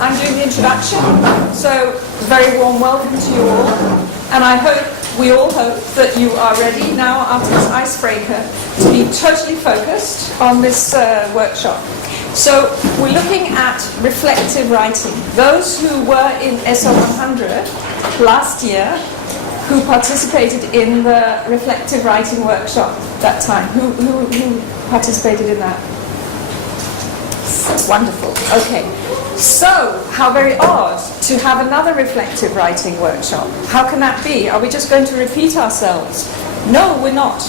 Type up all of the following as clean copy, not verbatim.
I'm doing the introduction, so very warm welcome to you all. And we all hope that you are ready now after this icebreaker to be totally focused on this workshop. So we're looking at reflective writing. Those who were in SO 100 last year, who participated in the reflective writing workshop that time, who participated in that? Wonderful. Okay. So, how very odd to have another reflective writing workshop. How can that be? Are we just going to repeat ourselves? No, we're not.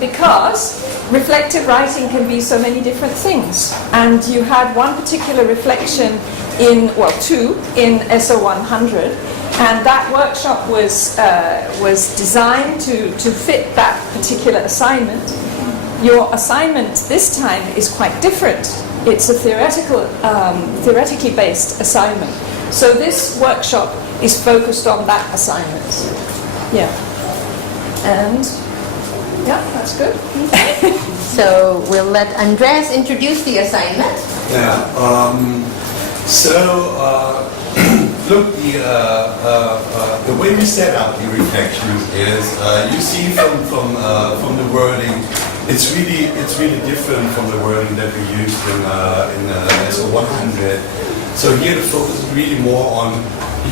Because reflective writing can be so many different things. And you had one particular reflection two in SO 100. And that workshop was designed to fit that particular assignment. Your assignment this time is quite different. It's a theoretically based assignment. So this workshop is focused on that assignment. Yeah. And yeah, that's good. So we'll let Andreas introduce the assignment. Yeah. Look, the way we set up the reflections is you see from the wording. It's really different from the wording that we used in SO 100. So here the focus is really more on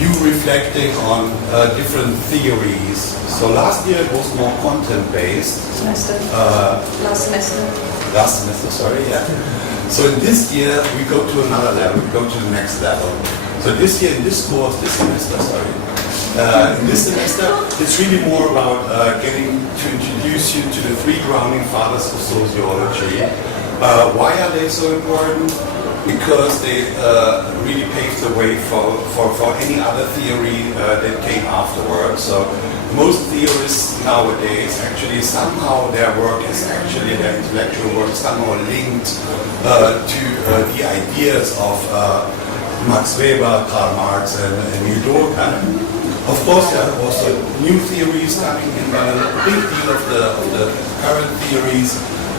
you reflecting on different theories. So last year it was more content-based. Last semester, sorry, yeah. So in this year we go to another level, we go to the next level. So this year in this semester, in this semester, it's really more about getting to introduce you to the three grounding fathers of sociology. Why are they so important? Because they really paved the way for any other theory that came afterwards. So most theorists nowadays actually somehow their intellectual work somehow linked to the ideas of Max Weber, Karl Marx, and Emile Durkheim. Of course, there are also new theories coming in, but a big deal of the current theories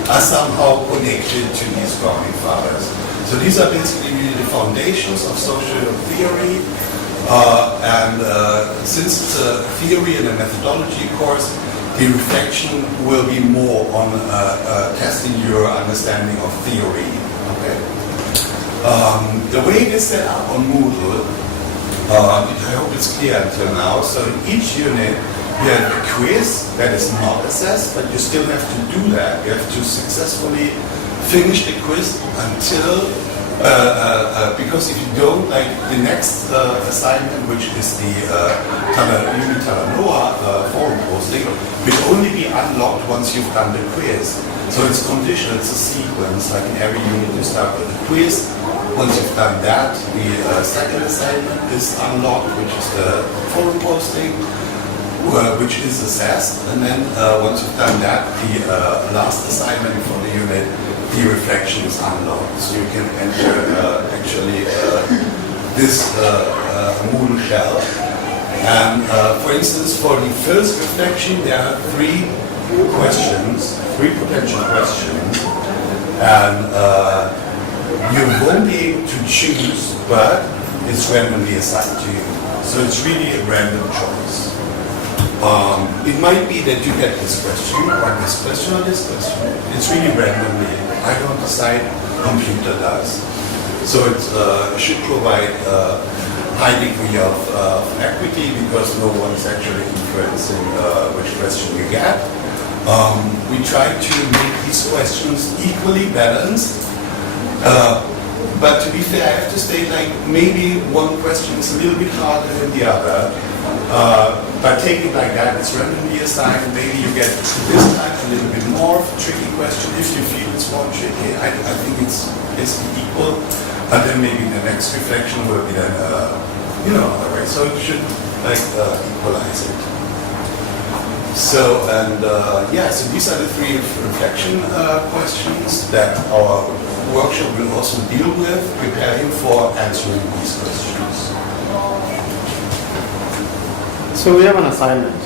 are somehow connected to these grounding fathers. So these are basically really the foundations of social theory, and since it's a theory and a methodology course, the reflection will be more on testing your understanding of theory. Okay. The way it is set up on Moodle, I hope it's clear until now. So in each unit, you have a quiz that is not assessed, but you still have to do that. You have to successfully finish the quiz until, because if you don't, like the next assignment, which is the Unit Talanoa forum posting, will only be unlocked once you've done the quiz. So it's conditional, it's a sequence, like in every unit you start with a quiz. Once you've done that, the second assignment is unlocked, which is the forum posting, which is assessed. And then once you've done that, the last assignment for the unit, the reflection is unlocked. So you can enter this Moodle shell. And for instance, for the first reflection, there are three potential questions. And you won't be able to choose, but it's randomly assigned to you. So it's really a random choice. It might be that you get this question, or this question, or this question. It's really randomly. I don't decide, computer does. So it should provide a high degree of equity because no one is actually influencing which question you get. We try to make these questions equally balanced. But to be fair, I have to state, like, maybe one question is a little bit harder than the other. But take it like that, it's randomly assigned. Maybe you get this time a little bit more of a tricky question if you feel it's more tricky. I think it's equal. But then maybe the next reflection will be then, other way. So it should, equalize it. So, so these are the three reflection questions that our workshop will also deal with, preparing for answering these questions. So we have an assignment.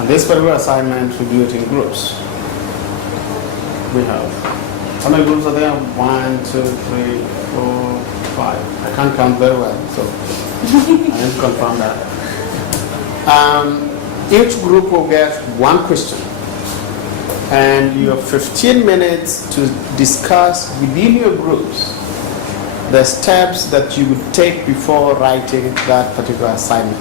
And this particular assignment, we do it in groups. We have How many groups are there? 1, 2, 3, 4, 5. I can't count very well, so I need to confirm that. Each group will get one question, and you have 15 minutes to discuss within your groups the steps that you would take before writing that particular assignment.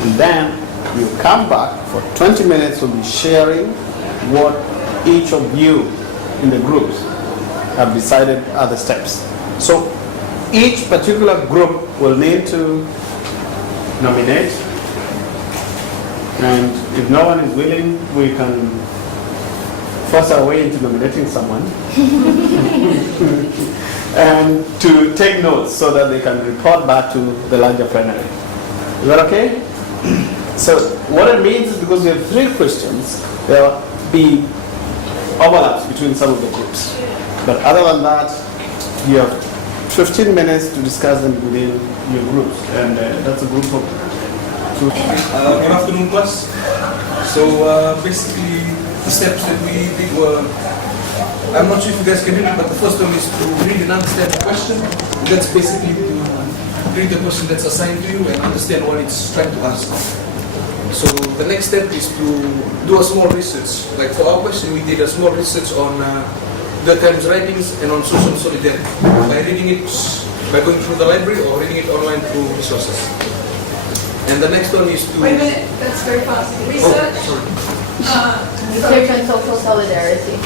And then you come back for 20 minutes, we'll be sharing what each of you in the groups have decided are the steps. So each particular group will need to nominate, and if no one is willing, we can force our way into nominating someone and to take notes so that they can report back to the larger plenary. Is that okay? So what it means is, because we have 3 questions, there will be overlaps between some of the groups. But other than that, you have 15 minutes to discuss them within your groups, and that's a group of 2. Good afternoon, class. So basically, the steps that we did were, I'm not sure if you guys can read it, but the first one is to read and understand the question. That's basically to read the question that's assigned to you and understand what it's trying to ask. So the next step is to do a small research. Like for our question, we did a small research on the Times writings and on social solidarity by reading it, by going through the library or reading it online through resources. And the next one is to... Wait a minute, that's very fast. Research. Research on social solidarity.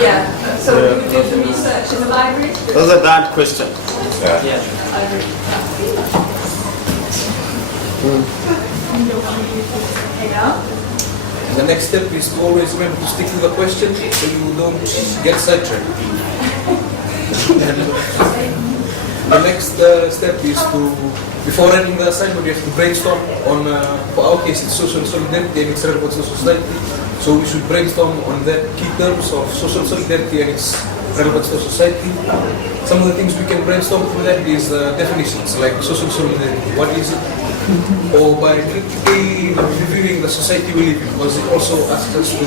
Yeah, so you would do the research in the library? Those are that question. Yeah. The next step is to always remember to stick to the question so you don't get sidetracked. The next step is to, before writing the assignment, you have to brainstorm on, for our case, it's social solidarity and its relevance to society. So we should brainstorm on the key terms of social solidarity and its relevance to society. Some of the things we can brainstorm through that is definitions, like social solidarity, what is it? Or by critically reviewing the society we live in, because it also asks us to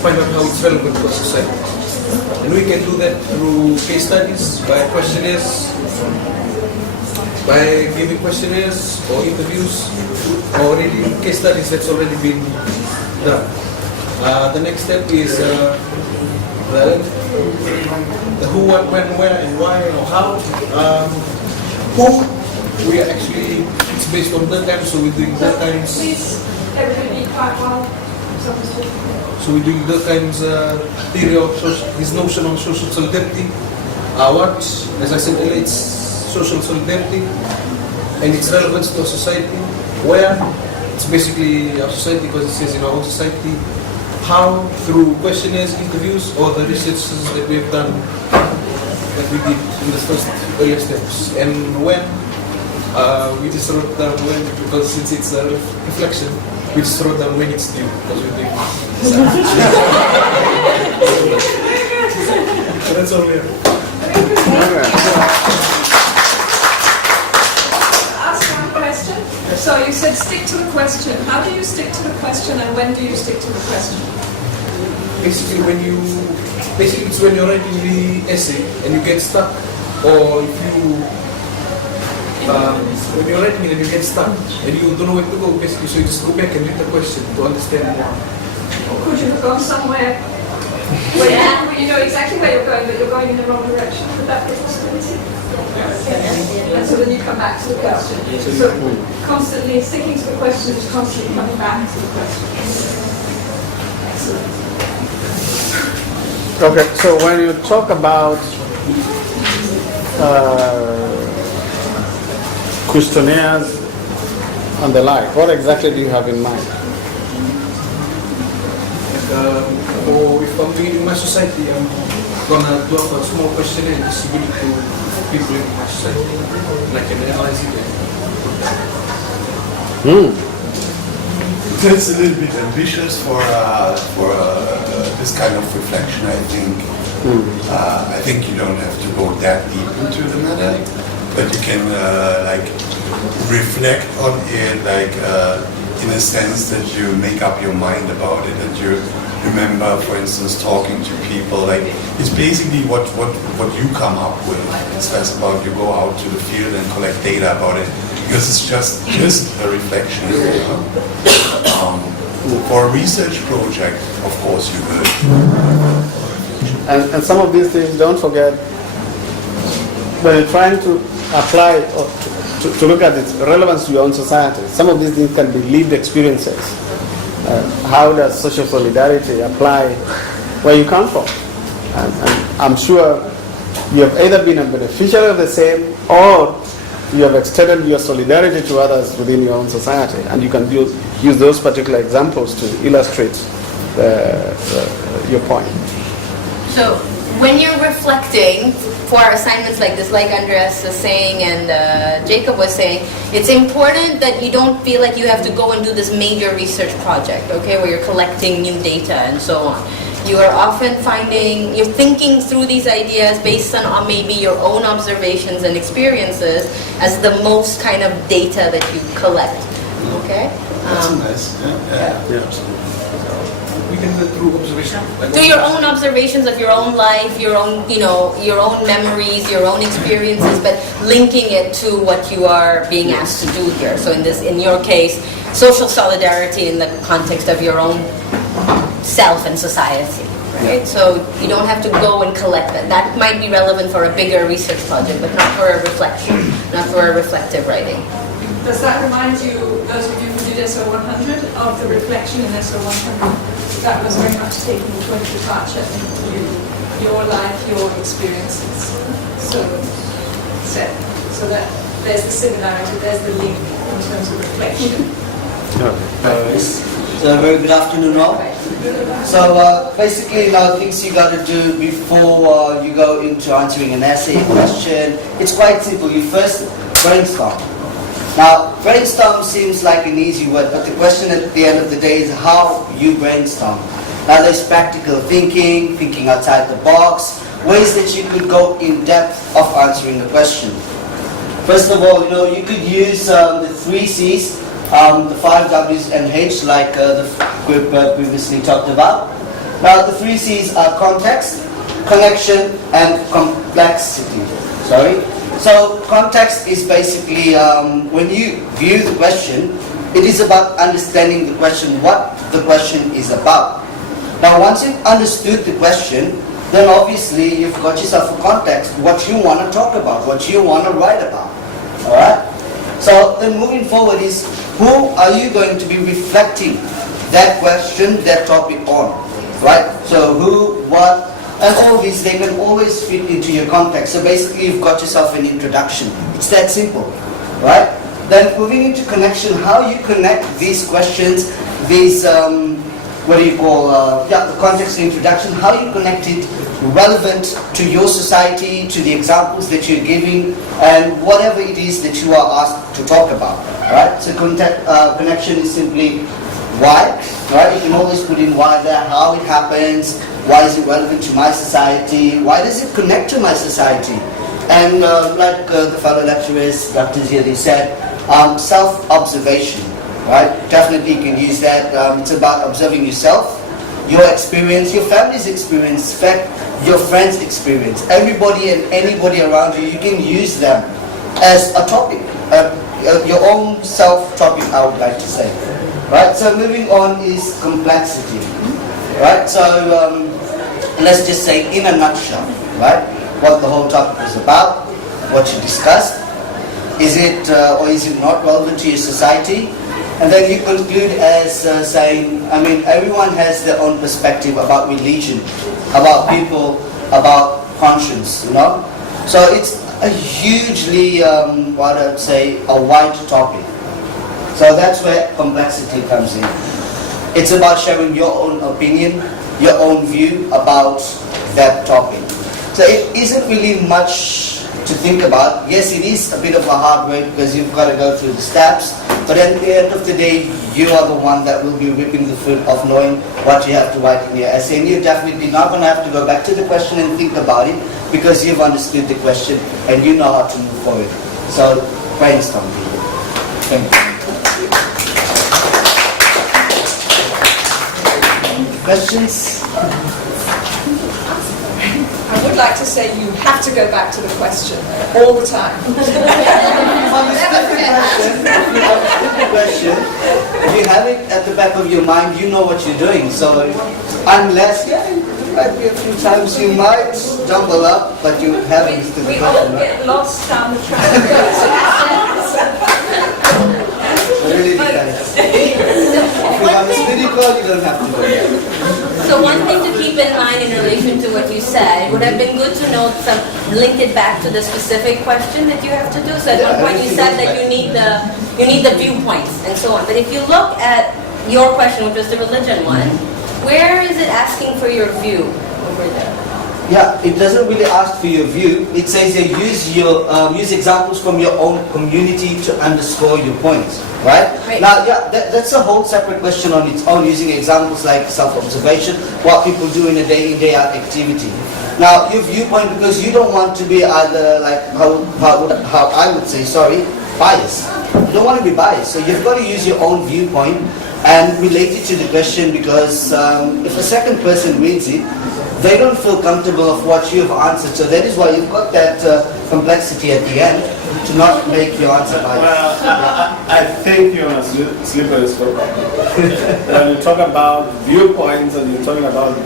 find out how it's relevant to our society. And we can do that through case studies, by questionnaires, by giving questionnaires or interviews, or reading case studies that's already been done. The next step is the who, what, when, where, and why, or how. Who, we are actually, it's based on the times, so we're doing the times. Please, everybody be quiet while someone's talking. So we're doing the times theory of his notion on social solidarity. What, as I said earlier, it's social solidarity and its relevance to our society. Where, it's basically our society because it says in our own society. How, through questionnaires, interviews, or the researches that we have done, that we did in the first earlier steps. And when, we just wrote down when, because since it's a reflection, we just wrote down when it's due, because we're doing so that's all we have. Ask one question. So you said stick to the question. How do you stick to the question, and when do you stick to the question? Basically, it's when you're writing the essay and you get stuck, or if you, when you're writing it and you get stuck and you don't know where to go, basically, so you just go back and read the question to understand more. Or could you have gone somewhere where you know exactly where you're going, but you're going in the wrong direction? Would that be a possibility? And so then you come back to the question. So constantly sticking to the question is constantly coming back to the question. Excellent. Okay, so when you talk about questionnaires and the like, what exactly do you have in mind? Or if I'm doing in my society, I'm gonna do a small questionnaire and distribute it to people in my society, and I can analyze it. It's a little bit ambitious for this kind of reflection, I think. I think you don't have to go that deep into the matter, but you can like reflect on it, like in a sense that you make up your mind about it, that you remember, for instance, talking to people. Like, it's basically what you come up with. It's less about you go out to the field and collect data about it, because it's just a reflection. For a research project, of course, you will. And some of these things, don't forget, when you're trying to apply or to look at its relevance to your own society, some of these things can be lived experiences. How does social solidarity apply where you come from? And I'm sure you have either been a beneficiary of the same, or you have extended your solidarity to others within your own society, and you can use those particular examples to illustrate your point. So when you're reflecting for assignments like this, like Andreas was saying and Jacob was saying, it's important that you don't feel like you have to go and do this major research project, okay, where you're collecting new data and so on. You are often you're thinking through these ideas based on maybe your own observations and experiences as the most kind of data that you collect, okay? That's nice. Yeah. We can go through observation. Through your own observations of your own life, your own, your own memories, your own experiences, but linking it to what you are being asked to do here. So in your case, social solidarity in the context of your own self and society, right? So you don't have to go and collect that. That might be relevant for a bigger research project, but not for a reflection, not for a reflective writing. Does that remind you, those of you who did SO 100, of the reflection in SO 100? That was very much taking a point of departure into your life, your experiences. So that there's the similarity, there's the link in terms of reflection. So very good afternoon all. So basically things you got to do before you go into answering an essay question, it's quite simple. You first brainstorm. Now, brainstorm seems like an easy word, but the question at the end of the day is how you brainstorm. Now, there's practical thinking, thinking outside the box, ways that you could go in depth of answering the question. First of all, you could use the 3 C's, the 5 W's and H, like the group previously talked about. Now, the 3 C's are context, connection, and complexity. So context is basically when you view the question, it is about understanding the question, what the question is about. Now once you've understood the question, then obviously you've got yourself a context, what you want to talk about, what you want to write about. Alright? So then moving forward is, who are you going to be reflecting that question, that topic on? Right? So who, what, and all these, they can always fit into your context. So basically you've got yourself an introduction. It's that simple, right? Then moving into connection, how you connect these questions, these, the context and introduction, how you connect it relevant to your society, to the examples that you're giving, and whatever it is that you are asked to talk about, right? So connection is simply why, right? You can always put in why there, how it happens, why is it relevant to my society, why does it connect to my society? And like the fellow lecturers, doctors here, they said, self-observation, right? Definitely you can use that. It's about observing yourself, your experience, your family's experience, in fact, your friend's experience. Everybody and anybody around you, you can use them as a topic, your own self-topic, I would like to say. Right, so moving on is complexity. Right, so let's just say in a nutshell, right, what the whole topic is about, what you discussed. Is it or is it not relevant to your society? And then you conclude as saying, everyone has their own perspective about religion, about people, about conscience, So it's a hugely, what I'd say, a wide topic. So that's where complexity comes in. It's about sharing your own opinion, your own view about that topic. So it isn't really much to think about. Yes, it is a bit of a hard way because you've got to go through the steps, but at the end of the day, you are the one that will be reaping the fruit of knowing what you have to write in your essay. And you're definitely not going to have to go back to the question and think about it because you've understood the question and you know how to move forward. So brainstorm, people. Thank you. Questions? I would like to say you have to go back to the question all the time. Question. You have it at the back of your mind, you know what you're doing. So unless, it might be a few times you might stumble up, but you have it to the We all question. get lost down the track. It really depends. If you have a study call, you don't have to go there. So one thing to keep in mind in relation to what you said, it would have been good to know link it back to the specific question that you have to do. So at one point you said that you need the viewpoints and so on. But if you look at your question, which was the religion one, where is it asking for your view over there? Yeah, it doesn't really ask for your view. It says that use examples from your own community to underscore your points, right? Now, that's a whole separate question on its own, using examples like self-observation, what people do in a day-in, day-out activity. Now, your viewpoint, because you don't want to be either like, how I would say, biased. You don't want to be biased, so you've got to use your own viewpoint and relate it to the question, because if a second person reads it, they don't feel comfortable of what you have answered. So that is why you've got that complexity at the end to not make your answer biased. Well, I think you're on a slippery slope. When you talk about viewpoints and you're talking about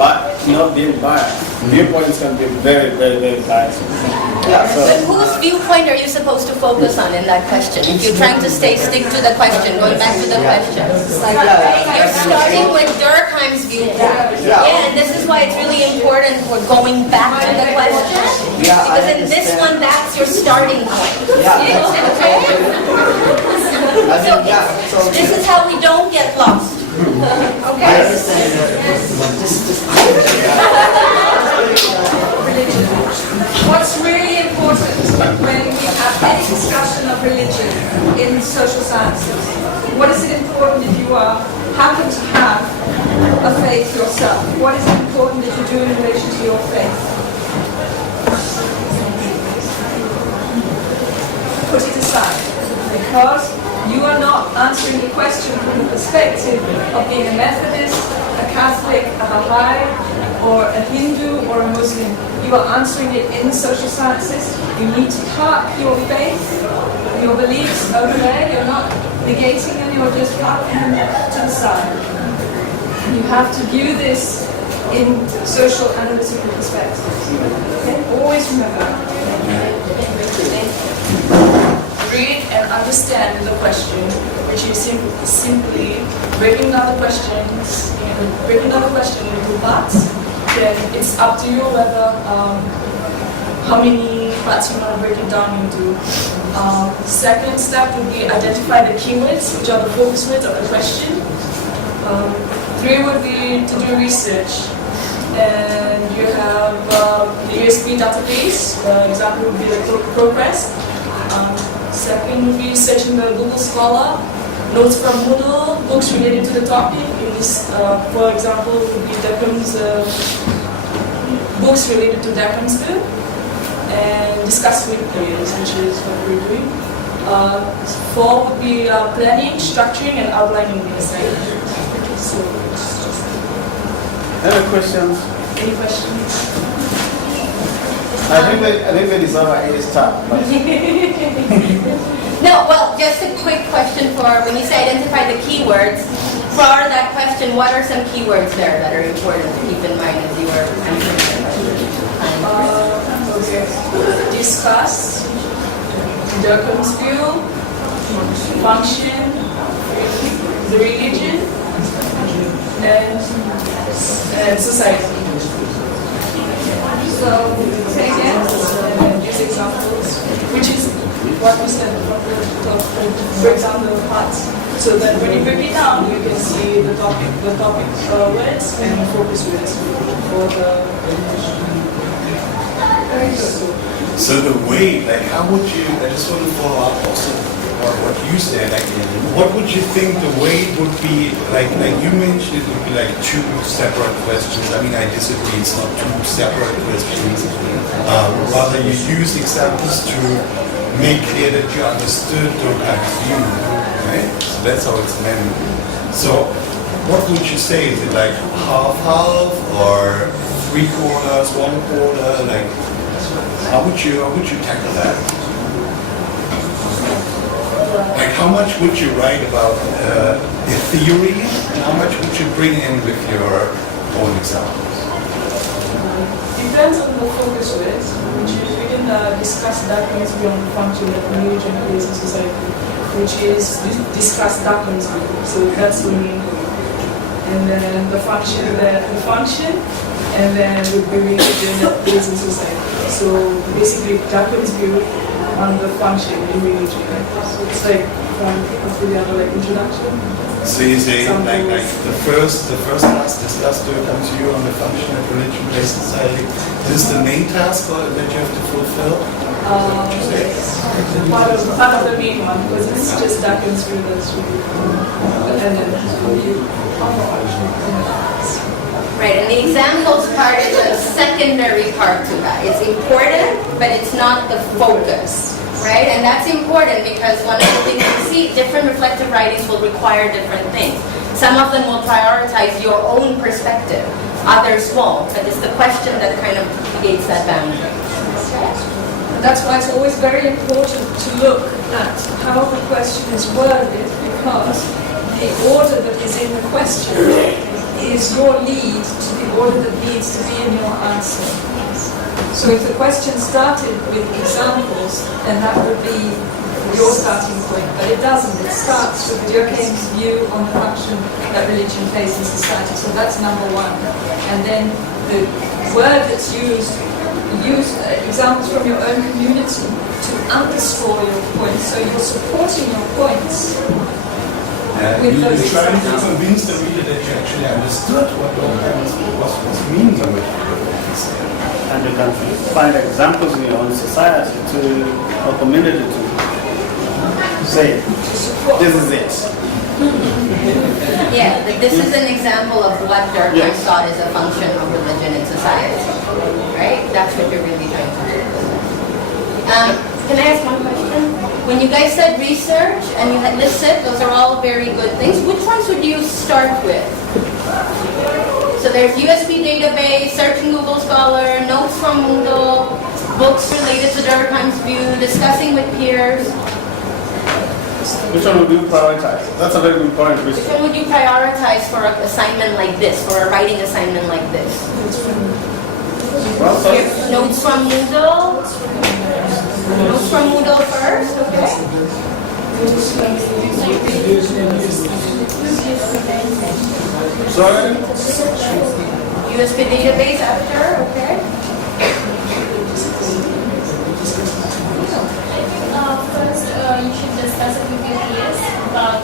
not being biased, viewpoints can be very, very, very biased. Yeah, so, But whose viewpoint are you supposed to focus on in that question? If you're trying to stick to the question, going back to the question. You're starting with Durkheim's viewpoint. Yeah, and this is why it's really important for going back to the question. Yeah, I Because in this one, that's your starting point. So this is how we don't get lost. I understand What's really important when we have any discussion of religion in social sciences, what is it important if you happen to have a faith yourself? What is it important that you do in relation to your faith? Put it aside, because you are not answering the question from the perspective of being a Methodist, a Catholic, a Baha'i, or a Hindu or a Muslim. You are answering it in social sciences. You need to park your faith, your beliefs over there. You're not negating them, you're just parking them to the side. You have to view this in social analytical perspectives. Okay? Always remember. Read and understand the question, which is simply breaking down the question into parts. Then it's up to you whether how many parts you want to break it down into. Second step would be identify the keywords, which are the focus words of the question. 3 would be to do research. And you have the USB database. Example would be the progress. Second would be searching the Google Scholar, notes from Moodle, books related to the topic. In this, for example, would be Deckham's books related to Deckham's field, and discuss with peers, which is what we're doing. 4 would be planning, structuring, and outlining the assignment. So, Any questions? any questions? I think that is our A start. No, well, just a quick question for when you say identify the keywords. For that question, what are some keywords there that are important to keep in mind as you are answering the question? Discuss, Durkheim's view, function, the religion, and society. So, say again. Use examples, which is what we said for example, parts. So that when you break it down, you can see the topic words and the focus words for the. Very good. So the way, like, how would you? I just want to follow up also on what you said. Like, what would you think the way would be? Like you mentioned, it would be like 2 separate questions. I mean, I disagree. It's not 2 separate questions. Rather, you use examples to make clear that you understood Durkheim's view. Right? So that's how it's meant. So what would you say? Is it like half-half or 3/4, 1/4? Like, how would you tackle that? Like, how much would you write about the theory, and how much would you bring in with your own examples? Depends on the focus with, which is we can discuss Darwin's view on the function that religion plays in society, which is discuss Darwin's view. So that's the main goal. And then the function, and then would be religion that plays in society. So basically, Darwin's view on the function in religion. So it's like one after the other, like introduction. So you say like the first class discussed comes to you on the function of religion based society. Is this the main task that you have to fulfill? Part of the main one, because it's just Darwin's view that's really and then Right, and the examples part is a secondary part to that. It's important, but it's not the focus, right? And that's important because one of the things you see, different reflective writings will require different things. Some of them will prioritize your own perspective, others won't, but it's the question that kind of creates that boundary. That's why it's always very important to look at how the question is worded, because the order that is in the question is your lead to the order that needs to be in your answer. So if the question started with examples, then that would be your starting point, but it doesn't. It starts with Durkheim's view on the function that religion plays in society. So that's number one. And then the word that's used examples from your own community to underscore your points. So you're supporting your points. You're trying to convince the reader that you actually understood what was meaning of it. And you can find examples in your own society or community to say, this is it. Yeah, but this is an example of what Durkheim thought is a function of religion in society, right? That's what you're really trying to do. Can I ask one question? When you guys said research and you had listed, those are all very good things. Which ones would you start with? So there's USB database, search in Google Scholar, notes from Moodle, books related to Durkheim's view, discussing with peers. Which one would you prioritize? That's a very good point. Which one would you prioritize for an assignment like this, for a writing assignment like this? Well, Notes from Moodle. Notes from Moodle first, okay. Sorry? USB database after, okay. First, you should discuss it with your peers about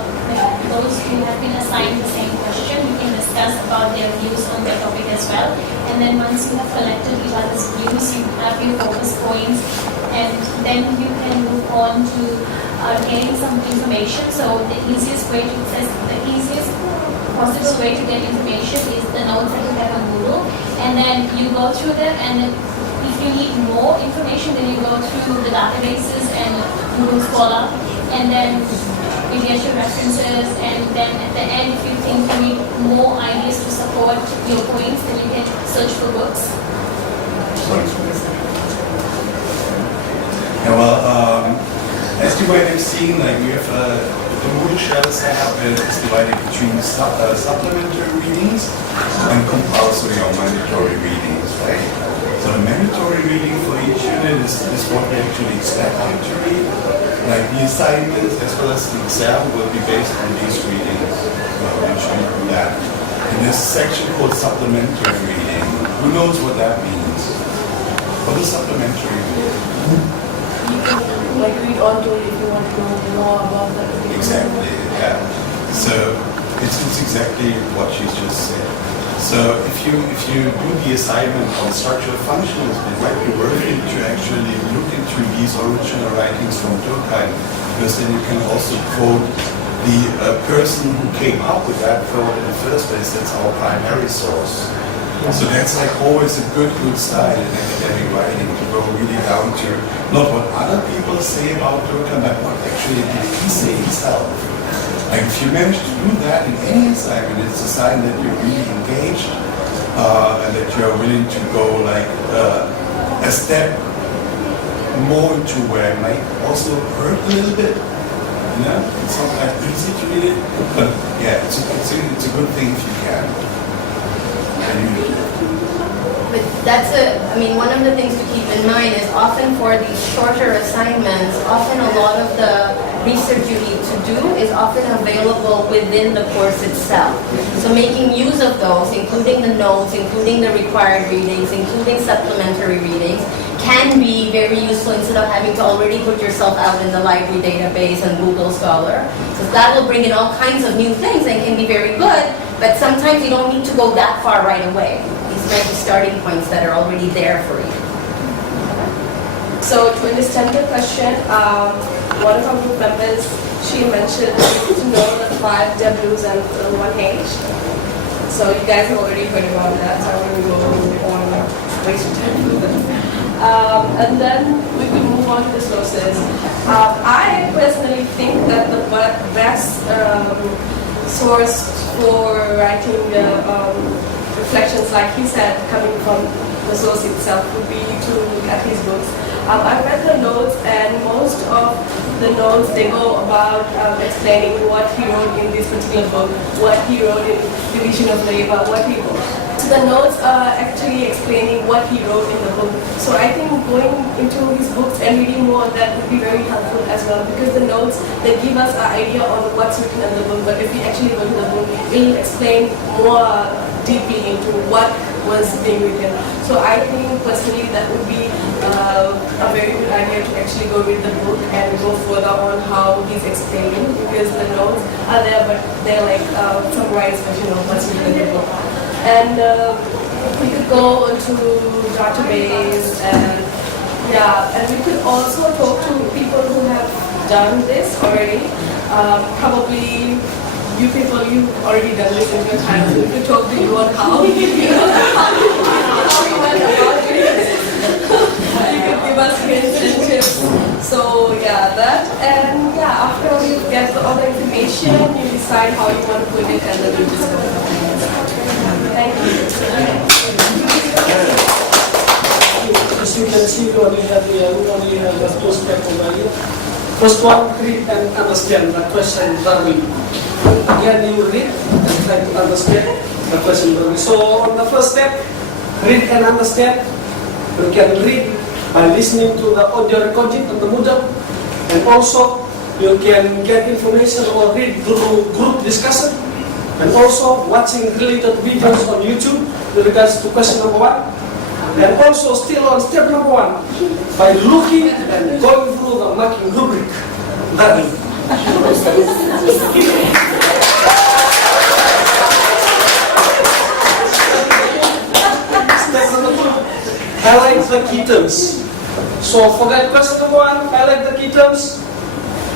those who have been assigned the same question. You can discuss about their views on the topic as well. And then once you have collected each other's views, you have your focus points, and then you can move on to getting some information. So the easiest possible way to get information is the notes that you have on Google, and then you go through them, and then if you need more information, then you go through the databases and Google Scholar, and then you get your references, and then at the end, if you think you need more ideas to support your points, then you can search for books. Yeah, well, as you might have seen, like we have the Moodle shell setup is divided between supplementary readings and compulsory or mandatory readings, right? So the mandatory reading for each unit is what we actually expect them to read. Like the assignments as well as the exam will be based on these readings, which we do that. In this section called supplementary reading, who knows what that means? What is supplementary reading? like read on to it if you want to know more about that. Exactly, yeah. So it's exactly what you just said. So if you do the assignment on structural functions, it might be worth it to actually look into these original writings from Durkheim, because then you can also quote the person who came up with that thought in the first place. That's our primary source. So that's like always a good style in academic writing, to go really down to not what other people say about Durkheim, but what actually did he say himself. Like if you manage to do that in any assignment, it's a sign that you're really engaged and that you're willing to go like a step more into where it might also hurt a little bit. You know, it's not that easy to read it, but yeah, it's a good thing if you can. But that's one of the things to keep in mind is often for these shorter assignments, often a lot of the research you need to do is often available within the course itself. So making use of those, including the notes, including the required readings, including supplementary readings, can be very useful instead of having to already put yourself out in the library database and Google Scholar. So that will bring in all kinds of new things and can be very good, but sometimes you don't need to go that far right away. These might be starting points that are already there for you. So to understand the question, one of our group members, she mentioned to know the 5 W's and 1 H. So you guys have already heard about that, so I won't go on waste your time. And then we can move on to the sources. I personally think that the best source for writing reflections, like he said, coming from the source itself, would be to look at his books. I read the notes, and most of the notes, they go about explaining what he wrote in this particular book, what he wrote in Division of Labor, what he wrote. So the notes are actually explaining what he wrote in the book. So I think going into his books and reading more of that would be very helpful as well, because the notes, they give us an idea on what's written in the book, but if we actually go to the book, it will explain more deeply into what was being written. So I think personally that would be a very good idea to actually go read the book and go further on how he's explaining, because the notes are there, but they're like summarized version of what's written in the book. And we could go into database, and and we could also talk to people who have done this already. Probably you people, you've already done this in your time. We could talk to you on how you went about it. You could give us hints and tips. So that, and after you get all the information, you decide how you want to put it, and then you just go. Thank you. As you can see, we only have the two steps over here. First one, read and understand the question thoroughly. Again, you read and try to understand the question thoroughly. So on the first step, read and understand. You can read by listening to the audio recording on the Moodle, and also you can get information or read through group discussion, and also watching related videos on YouTube with regards to question number 1. And also still on step number 1, by looking and going through the marking rubric. Step number 2, highlight the key terms. So for that question number 1, highlight the key terms.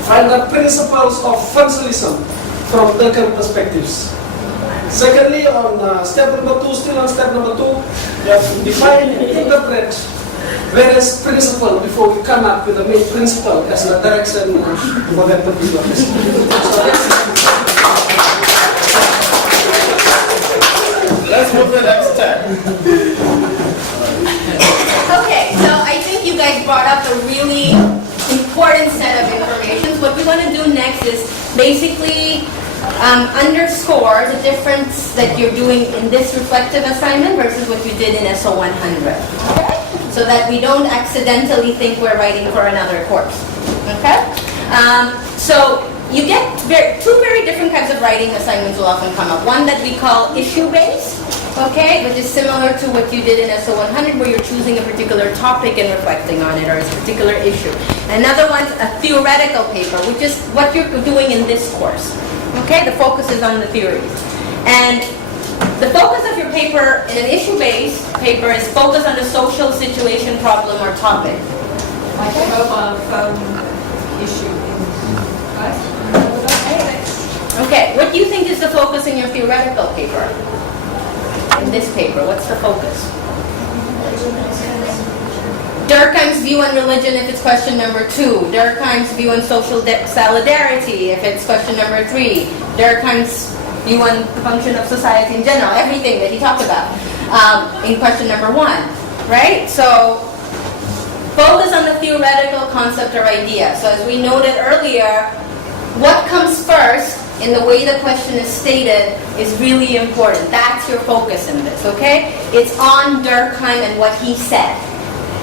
Find the principles of functionalism from different perspectives. Secondly, on step number 2, still on step number 2, you have to define and interpret various principles before we come up with the main principle as the direction for that particular question. Let's move to the next step. Okay, so I think you guys brought up a really important set of information. What we want to do next is basically underscore the difference that you're doing in this reflective assignment versus what you did in SO 100. Okay? So that we don't accidentally think we're writing for another course. Okay? So you get two very different kinds of writing assignments will often come up. One that we call issue-based, okay, which is similar to what you did in SO 100, where you're choosing a particular topic and reflecting on it, or a particular issue. Another one's a theoretical paper, which is what you're doing in this course. Okay, the focus is on the theories. And the focus of your paper in an issue-based paper is focused on the social situation, problem, or topic. Okay. Issue. Okay, what do you think is the focus in your theoretical paper? In this paper, what's the focus? Durkheim's view on religion if it's question number 2. Durkheim's view on social solidarity if it's question number 3. Durkheim's view on the function of society in general, everything that he talked about in question number 1, right? So focus on the theoretical concept or idea. So as we noted earlier, what comes first in the way the question is stated is really important. That's your focus in this, okay? It's on Durkheim and what he said,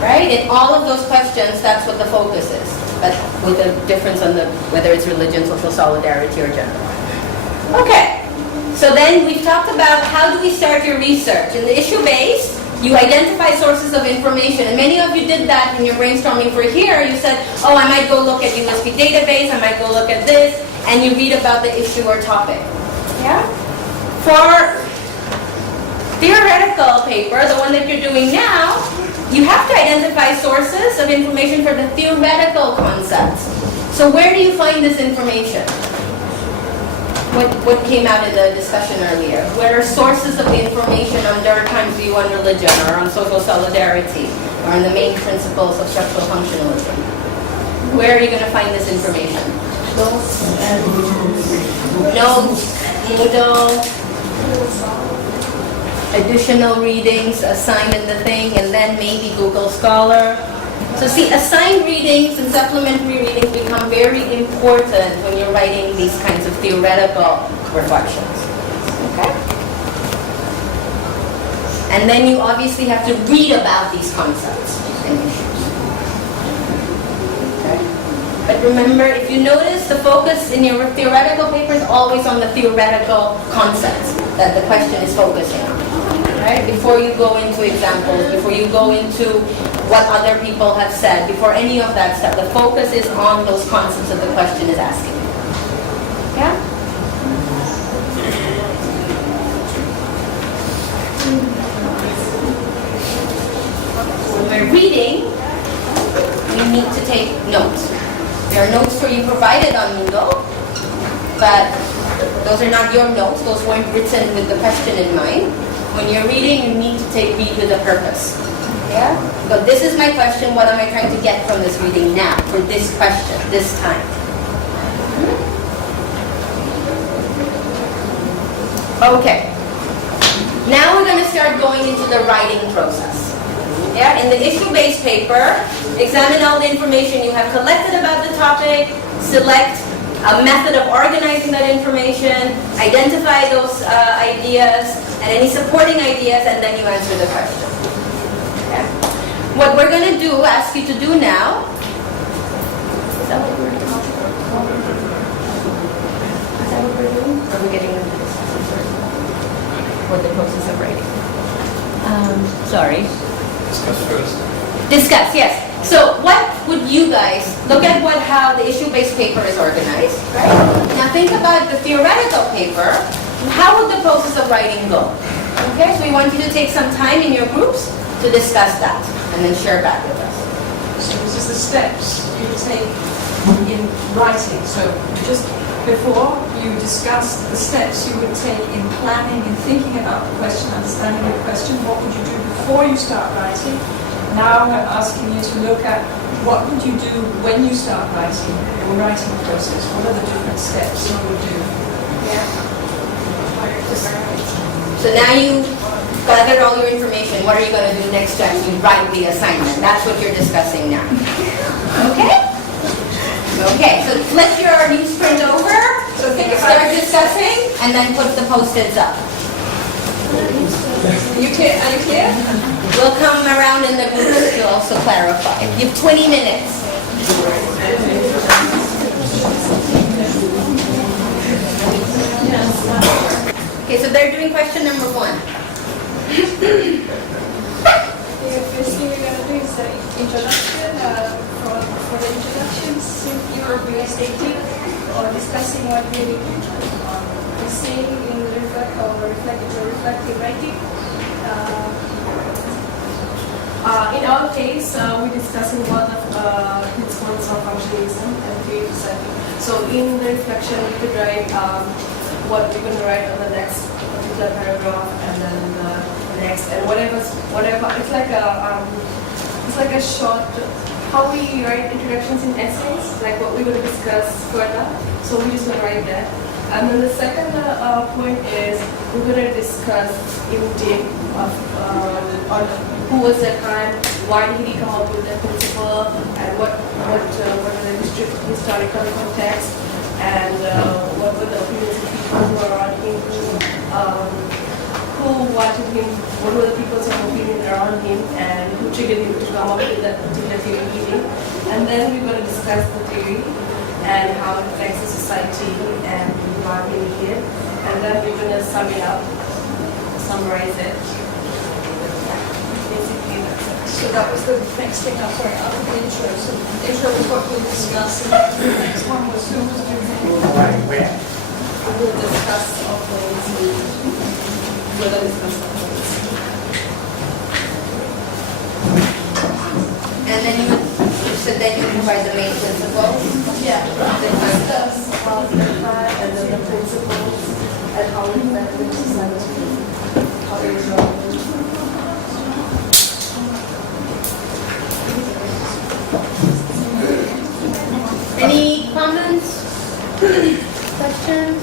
right? In all of those questions, that's what the focus is, but with a difference on whether it's religion, social solidarity, or gender. Okay, so then we've talked about how do we start your research. In the issue base, you identify sources of information, and many of you did that in your brainstorming for here. You said, oh, I might go look at USB database, I might go look at this, and you read about the issue or topic. Yeah? For theoretical paper, the one that you're doing now, you have to identify sources of information for the theoretical concepts. So where do you find this information? What came out in the discussion earlier? Where are sources of information on Durkheim's view on religion, or on social solidarity, or on the main principles of structural functionalism? Where are you going to find this information? Notes, Moodle, additional readings, assign in the thing, and then maybe Google Scholar. So see, assigned readings and supplementary readings become very important when you're writing these kinds of theoretical reflections. Okay? And then you obviously have to read about these concepts and issues. Okay? But remember, if you notice, the focus in your theoretical paper is always on the theoretical concepts that the question is focusing on. Right? Before you go into examples, before you go into what other people have said, before any of that stuff, the focus is on those concepts that the question is asking. Yeah? When we're reading, we need to take notes. There are notes for you provided on Moodle, but those are not your notes. Those weren't written with the question in mind. When you're reading, you need to read with a purpose. Yeah? But this is my question. What am I trying to get from this reading now for this question, this time? Okay. Now we're going to start going into the writing process. Yeah? In the issue-based paper, examine all the information you have collected about the topic, select a method of organizing that information, identify those ideas, and any supporting ideas, and then you answer the question. Okay. What we're going to do, ask you to do now, is that what we're doing? Is that what we're doing? Or are we getting into this? What the process of writing? Sorry. Discuss first. Discuss, yes. So what would you guys, look at how the issue-based paper is organized, right? Now think about the theoretical paper. How would the process of writing go? Okay, so we want you to take some time in your groups to discuss that and then share back with us. So this is the steps you take in writing. So just before you discussed the steps you would take in planning and thinking about the question, understanding the question, what would you do before you start writing? Now I'm asking you to look at what would you do when you start writing, your writing process. What are the different steps you would do? Yeah. So now you gathered all your information. What are you going to do next time you write the assignment? That's what you're discussing now. Okay? Okay, so flip your newsprint over, so start discussing, and then put the post-its up. Are you clear? We'll come around in the group to also clarify. You have 20 minutes. Okay, so they're doing question number 1. The first thing we're going to do is the introduction. For the introduction, since you are stating or discussing what we are saying in reflective writing. In our case, we're discussing a lot of principles of functionalism and creative setting. So in the reflection, we could write what we're going to write on the next particular paragraph, and then the next, and whatever. It's like It's like a short, how we write introductions in essays, like what we're going to discuss further. So we're just going to write that. And then the second point is we're going to discuss in depth of on who was that man, why did he come up with that principle, and what are the historical context, and what were the opinions of people who were around him, who wanted him, what were the people's opinion around him, and who triggered him to come up with that particular theory meeting. And then we're going to discuss the theory and how it affects the society and the environment here. And then we're going to sum it up, summarize it. Basically, that's it. So that was the next thing after the intro. So the intro was what we'll discuss, and the next one was who was doing it. We'll discuss offerings and further discuss offerings. And then you said that you provide the main principles. Yeah, discuss how we apply and then the principles and how we benefit society, how they resolve. Any comments? Questions?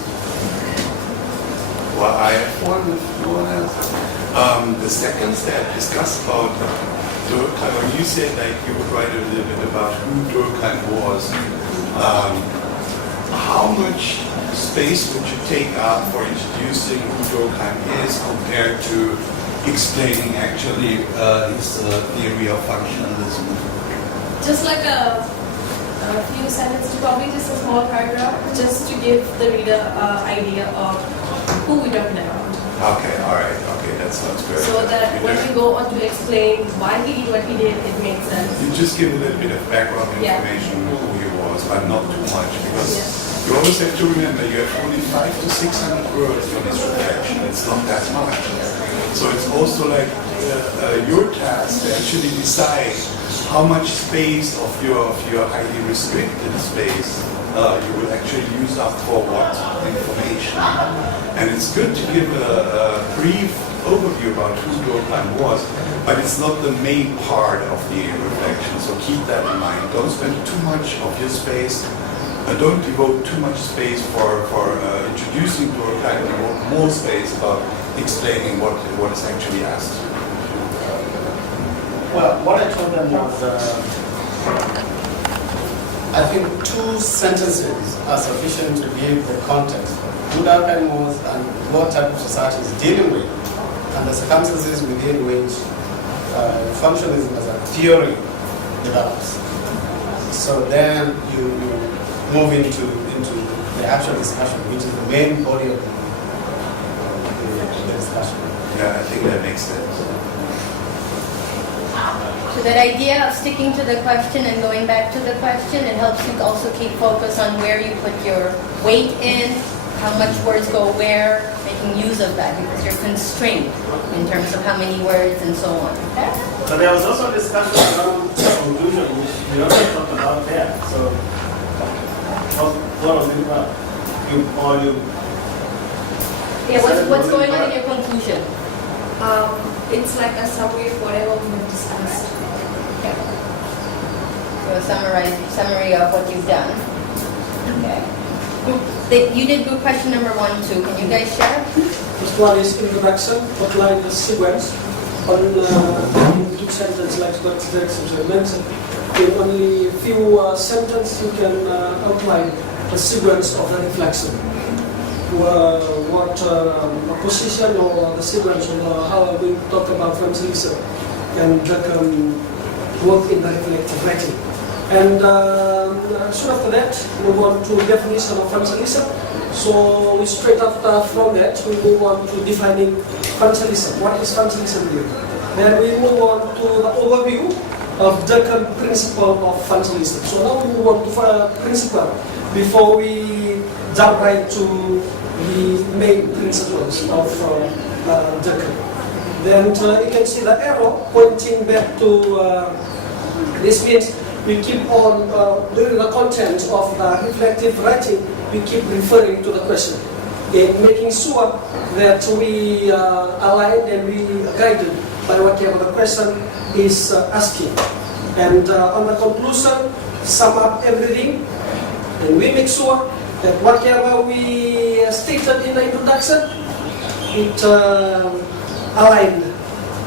Well, I have one if you want to answer. The second step, discuss about Durkheim. When you said like you would write a little bit about who Durkheim was, how much space would you take out for introducing who Durkheim is compared to explaining actually his theory of functionalism? Just like a few sentences, probably just a small paragraph, just to give the reader an idea of who we're talking about. Okay, all right, okay, that sounds good. So that when we go on to explain why he did what he did, it makes sense. You just give a little bit of background information who he was, but not too much, because you always have to remember you have only 500 to 600 words for this reflection. It's not that much. So it's also like your task to actually decide how much space of your highly restricted space you will actually use up for what information. And it's good to give a brief overview about who Durkheim was, but it's not the main part of the reflection, so keep that in mind. Don't spend too much of your space, don't devote too much space for introducing Durkheim, devote more space about explaining what is actually asked. Well, what I told them was, I think 2 sentences are sufficient to give the context of who Durkheim was and what type of society is dealing with, and the circumstances within which functionalism as a theory develops. So then you move into the actual discussion, which is the main body of the discussion. Yeah, I think that makes sense. So that idea of sticking to the question and going back to the question, it helps you also keep focus on where you put your weight in, how much words go where, making use of that because you're constrained in terms of how many words and so on. Okay? But there was also a discussion around conclusion, which we also talked about there. So, what was it about? Yeah, what's going on in your conclusion? It's like a summary of whatever we have discussed. Okay. So a summary of what you've done. Okay. You did group question number 1 too. Can you guys share? First one is introduction, outline the sequence. On 2 sentences, like what I mentioned, in only a few sentences you can outline the sequence of the reflection. What position or the sequence of how we talk about functionalism and work in the reflective writing. And soon after that, we move on to definition of functionalism. So we straight after from that, we move on to defining functionalism. What is functionalism here? Then we move on to the overview of the principle of functionalism. So now we move on to principle before we jump right to the main principles of Durkheim. Then you can see the arrow pointing back to this means we keep on during the content of the reflective writing, we keep referring to the question, making sure that we align and we are guided by whatever the question is asking. And on the conclusion, sum up everything, and we make sure that whatever we stated in the introduction, it aligned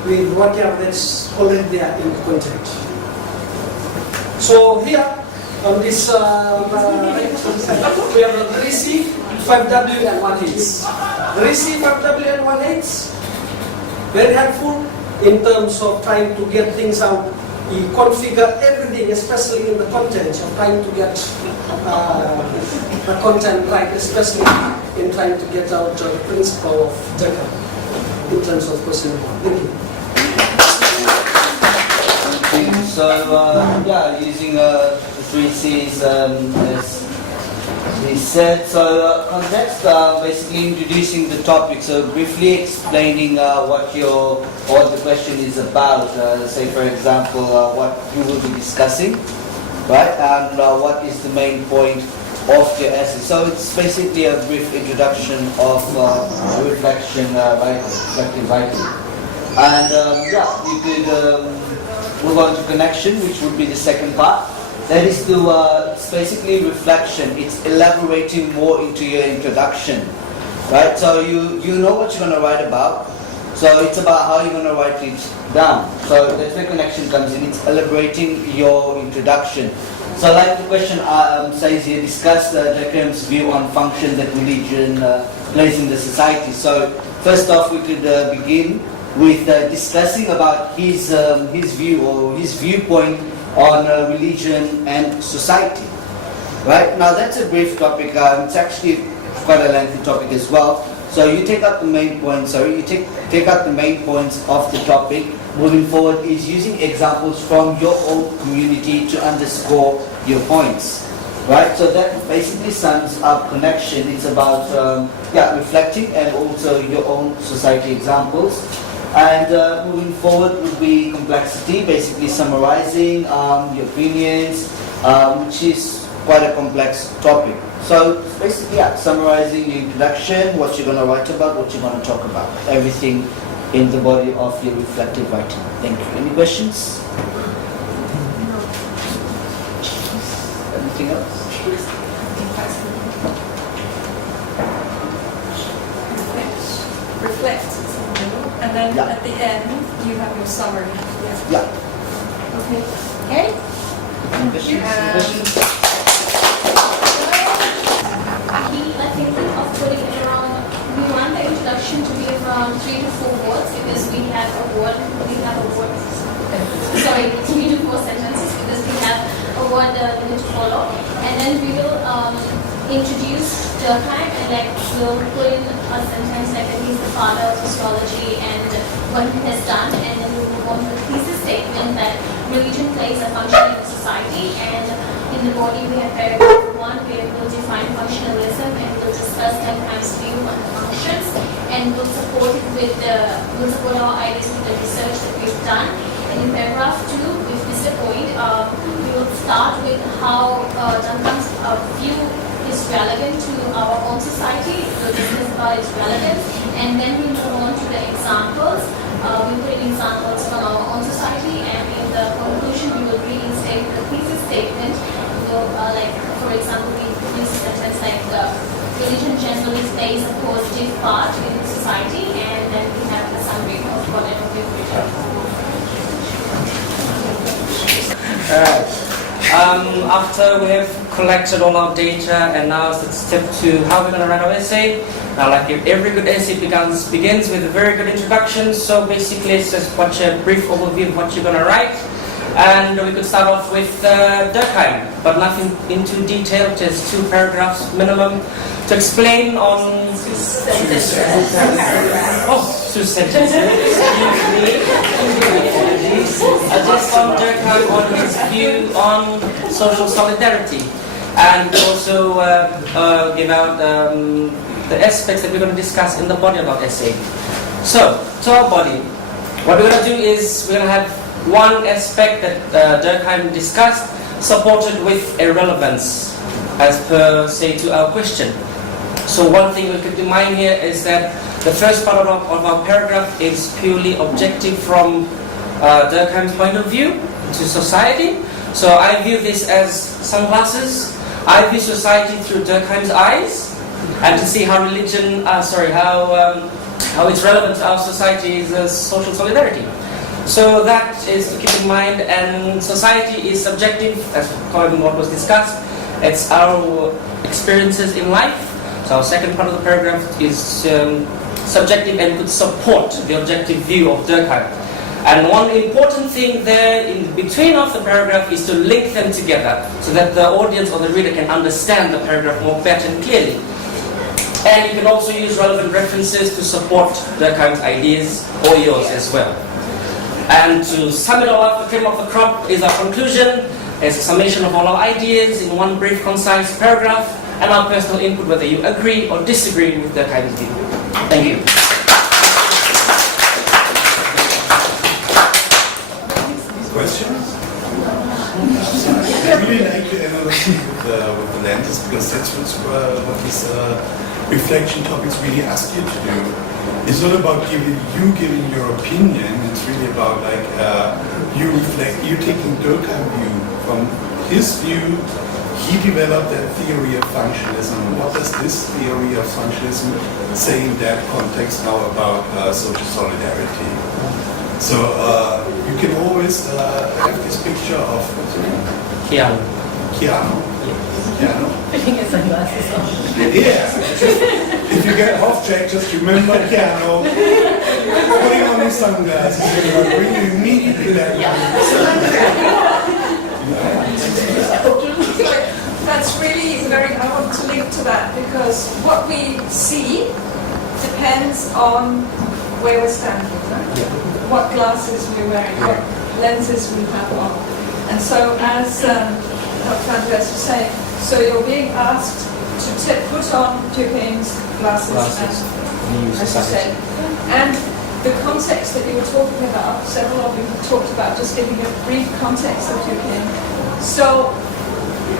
with whatever that's already there in the content. So here, on this, we have receive 5W and 1H. Receive 5W and 1H, very helpful in terms of trying to get things out. You configure everything, especially in the content, of trying to get the content right, especially in trying to get out the principle of Jacob in terms of personal. Thank you. So, yeah, using the 3 C's as he said. So, context, basically introducing the topic. So, briefly explaining what the question is about. Say, for example, what you will be discussing, right? And what is the main point of your essay. So, it's basically a brief introduction of reflective writing. And yeah, you could move on to connection, which would be the second part. That is it's basically reflection. It's elaborating more into your introduction, right? So you know what you're going to write about. So it's about how you're going to write it down. So that's where connection comes in. It's elaborating your introduction. So like the question says here, discuss Jacob's view on function that religion plays in the society. So first off, we could begin with discussing about his view or his viewpoint on religion and society. Right? Now that's a brief topic. It's actually quite a lengthy topic as well. So you take out the main points. So you take out the main points of the topic. Moving forward is using examples from your own community to underscore your points. Right? So that basically sums up connection. It's about reflecting and also your own society examples. And moving forward would be complexity, basically summarizing your opinions, which is quite a complex topic. So basically, summarizing the introduction, what you're going to write about, what you're going to talk about, everything in the body of your reflective writing. Thank you. Any questions? Anything else? Reflect. And then at the end, you have your summary. Yeah. Okay. Okay. Questions? I think of putting it around, we want the introduction to be around 3 to 4 words because we have a word, sorry, 3 to 4 sentences because we have a word we need to follow. And then we will introduce Durkheim and we'll put in a sentence like that he's the father of astrology and what he has done, and then we'll move on to the thesis statement that religion plays a function in society, and in the body we have paragraph 1 where we'll define functionalism and we'll discuss Durkheim's view on the functions, and we'll support our ideas with the research that we've done. And in paragraph 2, if this is the point, we will start with how Durkheim's view is relevant to our own society, so discuss about its relevance, and then we move on to the examples. We put in examples from our own society, and in the conclusion we will reinstate the thesis statement. We will, for example, we use a sentence like religion generally plays a positive part in society, and then we have a summary of whatever we've written. After we have collected all our data, and now it's step 2, how we're going to write our essay. Now, like every good essay begins with a very good introduction, so basically it's just a brief overview of what you're going to write. And we could start off with Durkheim, but nothing into detail, just 2 paragraphs minimum to explain on... 2 sentences. Oh, 2 sentences. Just on Durkheim on his view on social solidarity, and also give out the aspects that we're going to discuss in the body of our essay. So, to our body, what we're going to do is we're going to have one aspect that Durkheim discussed, supported with a relevance, as per, say, to our question. So one thing we keep in mind here is that the first part of our paragraph is purely objective from Durkheim's point of view, to society. So I view this as sunglasses. I view society through Durkheim's eyes, and to see how religion, how it's relevant to our society's social solidarity. So that is to keep in mind, and society is subjective, as according to what was discussed. It's our experiences in life. So our second part of the paragraph is subjective and could support the objective view of Durkheim. And one important thing there in between of the paragraph is to link them together so that the audience or the reader can understand the paragraph more better and clearly. And you can also use relevant references to support Durkheim's ideas or yours as well. And to sum it all up, the cream of the crop is our conclusion. It's a summation of all our ideas in one brief, concise paragraph, and our personal input, whether you agree or disagree with Durkheim's view. Thank you. Questions? I really like the analogy with the lenses, because that's what this reflection topics really ask you to do. It's not about giving your opinion. It's really about like you taking Durkheim view. From his view, he developed that theory of functionalism. What does this theory of functionalism say in that context now about social solidarity? So you can always have this picture of Keanu. Keanu. Keanu. I think it's sunglasses on. Yeah. If you get off track, just remember Keanu putting on his sunglasses. It'll bring you immediately back. That's really very, I want to link to that, because what we see depends on where we're standing, right? What glasses we're wearing, what lenses we have on. And so as Dr. Andres was saying, so you're being asked to put on Durkheim's glasses and, as you said, and the context that you were talking about, several of you talked about, just giving a brief context of Durkheim. So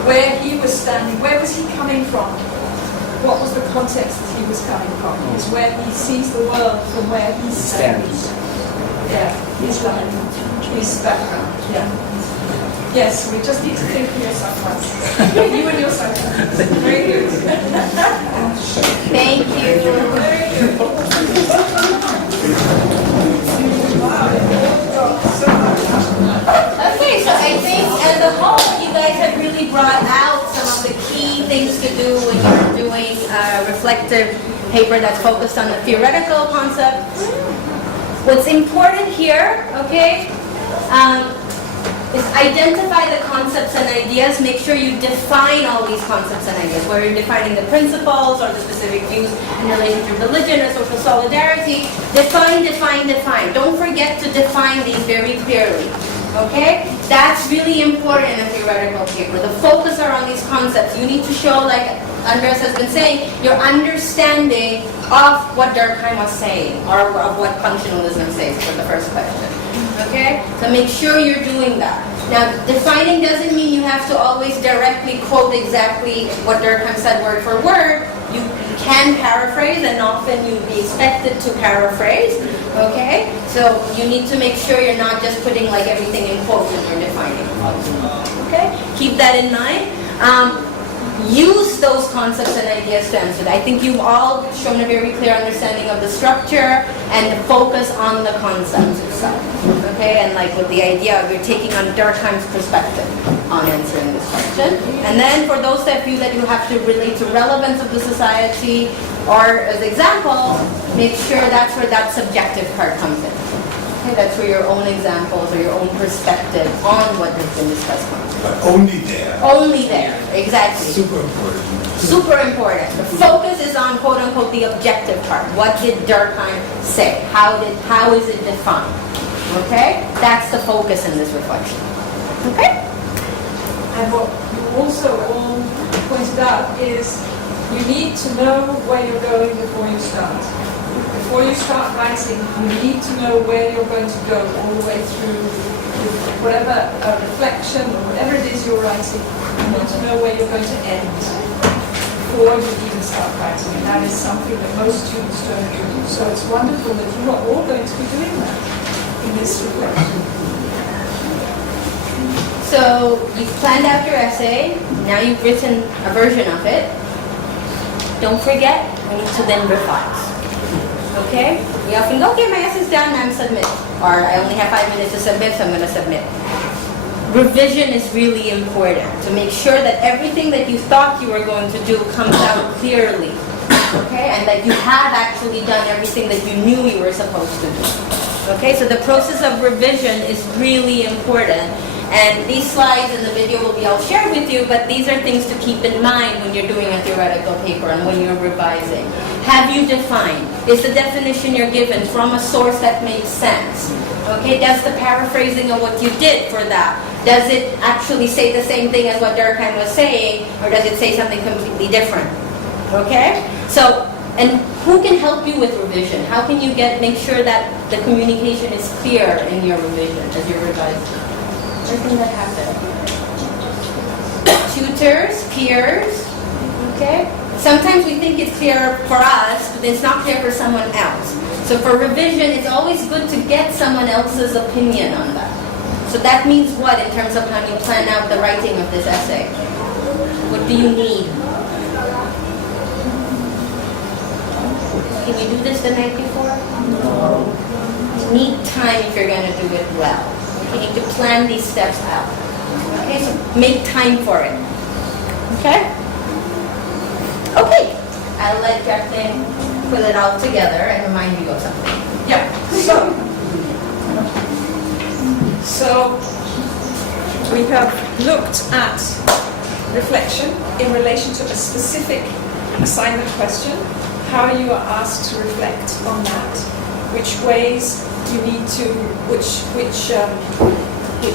where he was standing, where was he coming from? What was the context that he was coming from? It's where he sees the world from where he stands. Yeah, his life, his background. Yeah. Yes, we just need to think for your sunglasses. You and your sunglasses. Very good. Thank you. Very good. Okay, so I think as a whole, you guys have really brought out some of the key things to do when you're doing a reflective paper that's focused on the theoretical concept. What's important here, okay, is identify the concepts and ideas. Make sure you define all these concepts and ideas, where you're defining the principles or the specific views in relation to religion or social solidarity. Define, define, define. Don't forget to define these very clearly. Okay? That's really important in a theoretical paper. The focus are on these concepts. You need to show, like Andres has been saying, your understanding of what Durkheim was saying, or of what functionalism says for the first question. Okay? So make sure you're doing that. Now, defining doesn't mean you have to always directly quote exactly what Durkheim said word for word. You can paraphrase, and often you'd be expected to paraphrase. Okay? So you need to make sure you're not just putting like everything in quotes when you're defining. Okay? Keep that in mind. Use those concepts and ideas to answer that. I think you've all shown a very clear understanding of the structure and the focus on the concepts itself. Okay, and like with the idea of you're taking on Durkheim's perspective on answering this question. And then for those that view that you have to relate to relevance of the society, or as example, make sure that's where that subjective part comes in. Okay, that's where your own examples or your own perspective on what has been discussed comes in. But only there. Only there, exactly. Super important. Super important. The focus is on quote unquote the objective part. What did Durkheim say? How is it defined? Okay? That's the focus in this reflection. Okay? And what you also all pointed out is you need to know where you're going before you start. Before you start writing, you need to know where you're going to go all the way through whatever reflection or whatever it is you're writing. You need to know where you're going to end before you even start writing. And that is something that most students don't do. So it's wonderful that you are all going to be doing that in this reflection. So you've planned out your essay, now you've written a version of it. Don't forget, we need to then revise. Okay? We often go, okay, my essay's done, I'm submit. Or I only have 5 minutes to submit, so I'm going to submit. Revision is really important to make sure that everything that you thought you were going to do comes out clearly. Okay? And that you have actually done everything that you knew you were supposed to do. Okay? So the process of revision is really important. And these slides and the video will be all shared with you, but these are things to keep in mind when you're doing a theoretical paper and when you're revising. Have you defined? Is the definition you're given from a source that makes sense? Okay, does the paraphrasing of what you did for that, does it actually say the same thing as what Durkheim was saying, or does it say something completely different? Okay? So, and who can help you with revision? How can you make sure that the communication is clear in your revision as you're revising? Everything that happened. Tutors, peers, okay? Sometimes we think it's clear for us, but it's not clear for someone else. So for revision, it's always good to get someone else's opinion on that. So that means what in terms of how you plan out the writing of this essay? What do you need? Can you do this the night before? No. You need time if you're going to do it well. You need to plan these steps out. Okay, so make time for it. Okay? Okay. I'll let Jacqueline put it all together and remind you of something. Yeah. So we have looked at reflection in relation to a specific assignment question, how you are asked to reflect on that, which ways you need to, which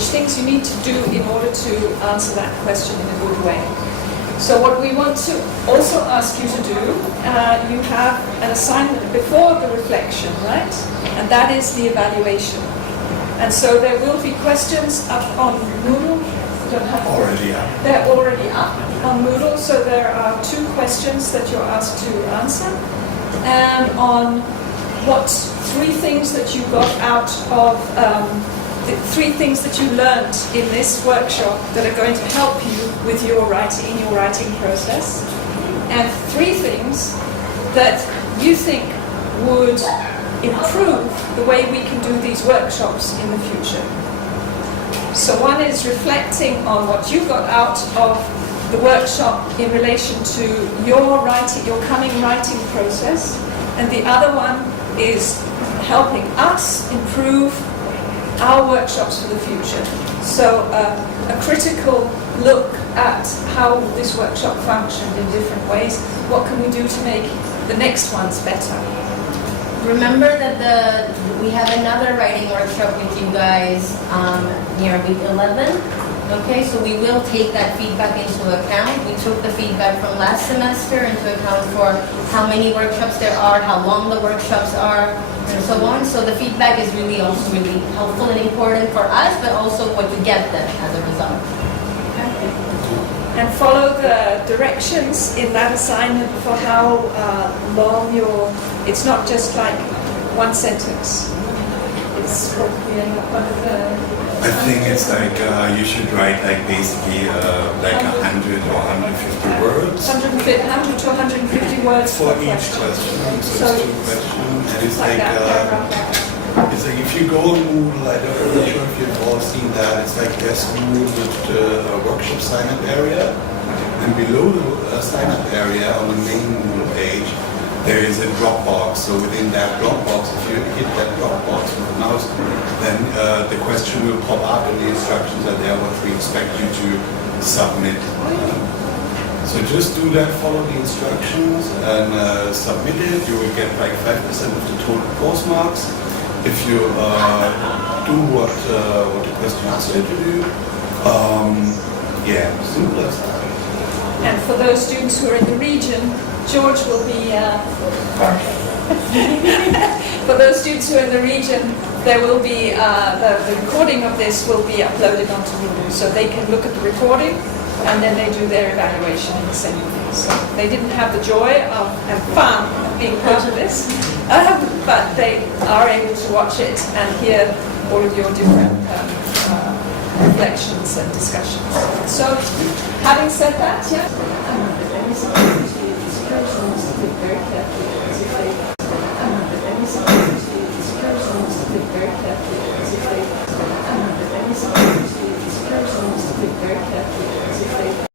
things you need to do in order to answer that question in a good way. So what we want to also ask you to do, you have an assignment before the reflection, right? And that is the evaluation. And so there will be questions up on Moodle. Already up. They're already up on Moodle, so there are 2 questions that you're asked to answer. And on what 3 things that you got out of, the 3 things that you learned in this workshop that are going to help you with your writing, in your writing process. And 3 things that you think would improve the way we can do these workshops in the future. So one is reflecting on what you got out of the workshop in relation to your writing, your coming writing process, and the other one is helping us improve our workshops for the future. So a critical look at how this workshop functioned in different ways. What can we do to make the next ones better? Remember that we have another writing workshop with you guys near week 11. Okay, so we will take that feedback into account. We took the feedback from last semester into account for how many workshops there are, how long the workshops are, and so on. So the feedback is really also really helpful and important for us, but also what you get then as a result. Okay. And follow the directions in that assignment for how long it's not just like one sentence. It's probably one of the... I think it's like you should write like basically like 100 or 150 words. 100 to 150 words for each question. So it's 2 questions, and it's like if you go on Moodle, I'm not sure if you've all seen that. It's like there's Moodle with a workshop sign-up area, and below the sign-up area on the main Moodle page, there is a Dropbox. So within that Dropbox, if you hit that Dropbox with the mouse, then the question will pop up and the instructions are there what we expect you to submit. So just do that, follow the instructions and submit it. You will get like 5% of the total course marks. If you do what the question asks you to do. Yeah, simple as that. And for those students who are in the region, George will be, for those students who are in the region, there will be, the recording of this will be uploaded onto Moodle, so they can look at the recording and then they do their evaluation in the same way. So they didn't have the joy of and fun of being part of this, but they are able to watch it and hear all of your different reflections and discussions. So, having said that, yeah. Very carefully.